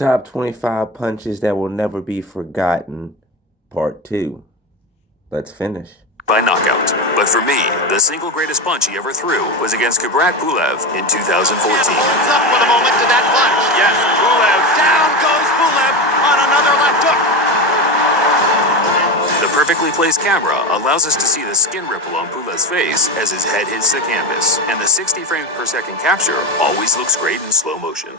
Top 25 punches that will never be forgotten, part 2. Let's finish. By knockout. But for me, the single greatest punch he ever threw was against Kubrat Pulev in 2014. Holds up for the moment to that punch. Yes, Pulev. Down goes Pulev on another left hook. The perfectly placed camera allows us to see the skin ripple on Pulev's face as his head hits the canvas, and the 60 frames per second capture always looks great in slow motion.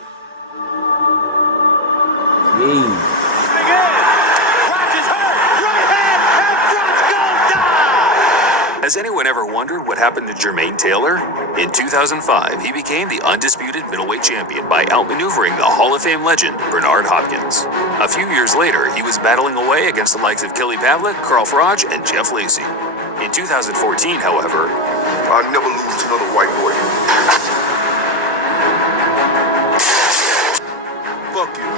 Has anyone ever wondered what happened to Jermaine Taylor? In 2005, he became the undisputed middleweight champion by outmaneuvering the Hall of Fame legend Bernard Hopkins. A few years later, he was battling away against the likes of Kelly Pavlik, Carl Froch, and Jeff Lacey. In 2014, however, I'll never lose to another white boy. Fuck you.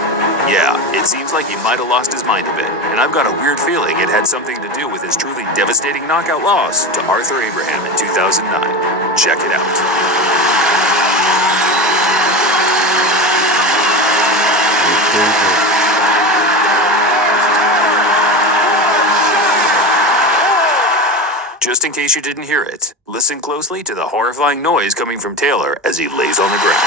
yeah, it seems like he might have lost his mind a bit, and I've got a weird feeling it had something to do with his truly devastating knockout loss to Arthur Abraham in 2009. Check it out. Just in case you didn't hear it, listen closely to the horrifying noise coming from Taylor as he lays on the ground.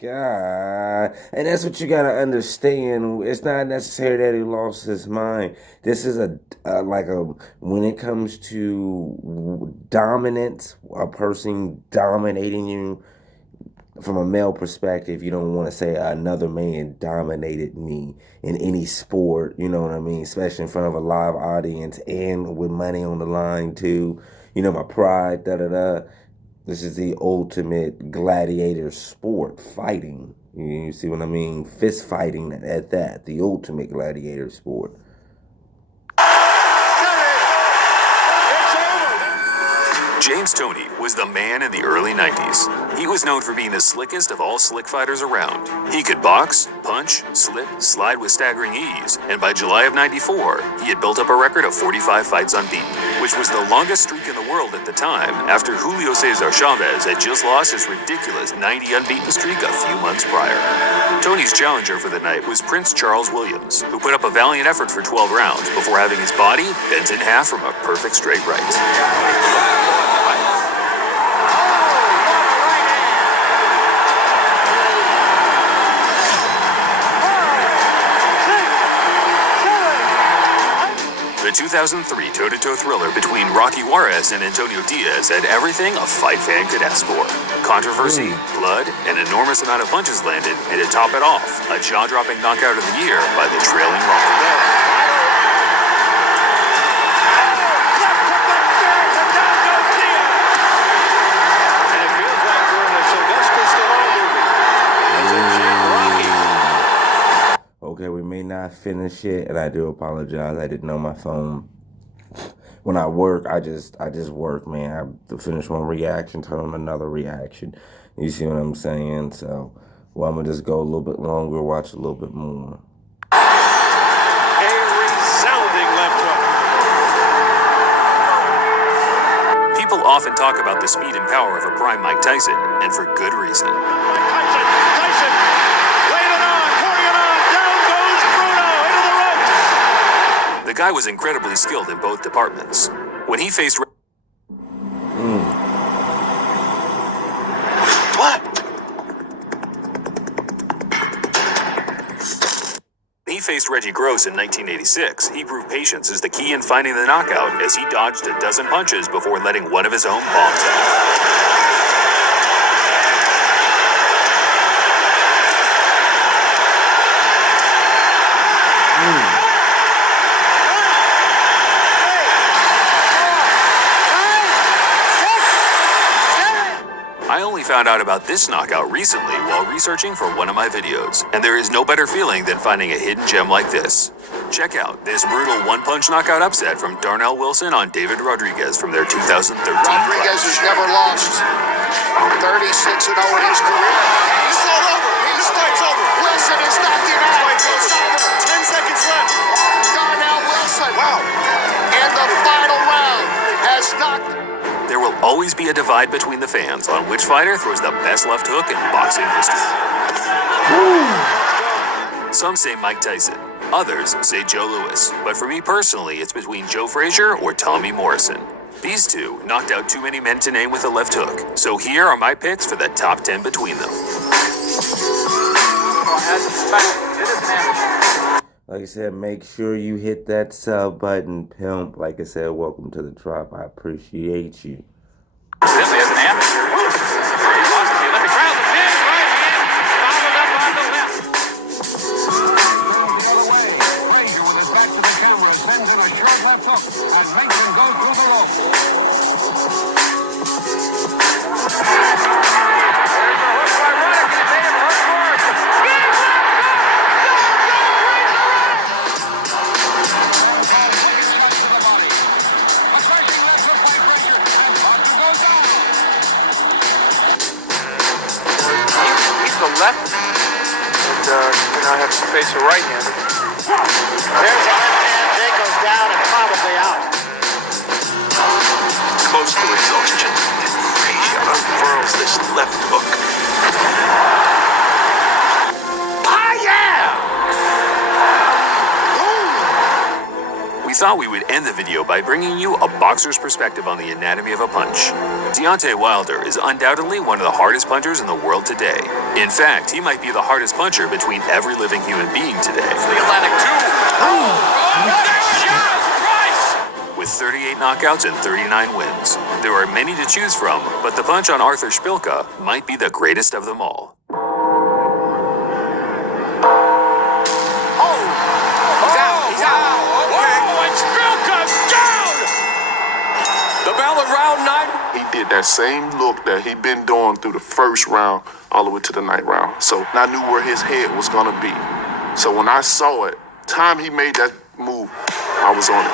God, and that's what you gotta understand. It's not necessary that he lost his mind. This is when it comes to dominance, a person dominating you from a male perspective. You don't want to say another man dominated me in any sport. You know what I mean? Especially in front of a live audience and with money on the line too. You know, my pride. This is the ultimate gladiator sport, fighting. You see what I mean? Fist fighting at that, the ultimate gladiator sport. James Toney was the man in the early 90s. He was known for being the slickest of all slick fighters around. He could box, punch, slip, slide with staggering ease, and by July of 94, he had built up a record of 45 fights unbeaten, which was the longest streak in the world at the time, after Julio Cesar Chavez had just lost his ridiculous 90 unbeaten streak a few months prior. Toney's challenger for the night was Prince Charles Williams, who put up a valiant effort for 12 rounds before having his body bent in half from a perfect straight right. The 2003 toe-to-toe thriller between Rocky Juarez and Antonio Diaz had everything a fight fan could ask for. Controversy, blood, an enormous amount of punches landed, and to top it off, a jaw-dropping knockout of the year by the trailing Rocky. Okay, we may not finish it, and I do apologize. I didn't know my phone. When I work, I just work, man. I have to finish one reaction, turn on another reaction. You see what I'm saying? So, well, I'm gonna just go a little bit longer, watch a little bit more. A resounding left hook. People often talk about the speed and power of a prime Mike Tyson, and for good reason. Tyson, laid it on, pouring it on, down goes Bruno into the ropes. The guy was incredibly skilled in both departments. When he faced Reggie Gross in 1986, he proved patience is the key in finding the knockout as he dodged a dozen punches before letting one of his own bombs off. I only found out about this knockout recently while researching for one of my videos, and there is no better feeling than finding a hidden gem like this. Check out this brutal one-punch knockout upset from Darnell Wilson on David Rodriguez from their 2013 Rodriguez has never lost. 36-0 in his career. He's all over. His fight's over. Wilson is knocked him out. 10 seconds left. Darnell Wilson. Wow. knocked. There will always be a divide between the fans on which fighter throws the best left hook in boxing history. Some say Mike Tyson. Others say Joe Louis. But for me personally, it's between Joe Frazier or Tommy Morrison. These two knocked out too many men to name with a left hook. So here are my picks for the top 10 between them. Like I said, make sure you hit that sub button, pimp. Like I said, welcome to the drop. I appreciate you. This is an amateur. He lost it. Let me crowd the pin. Right hand. Followed up on the left. The other way. Frazier with his back to the camera sends in a short left hook and makes him go through the rope. Left, and now I have to face a right-hander. There's a left hand. Jake goes down and probably out. Close to exhaustion, and Frazier unfurls this left hook. We thought we would end the video by bringing you a boxer's perspective on the anatomy of a punch. Deontay Wilder is undoubtedly one of the hardest punchers in the world today. In fact, he might be the hardest puncher between every living human being today. The Atlantic 2. With 38 knockouts and 39 wins. There are many to choose from, but the punch on Arthur Szpilka might be the greatest of them all. He did that same look that he'd been doing through the first round all the way to the ninth round. So I knew where his head was gonna be. So when I saw it, time he made that move, I was on it.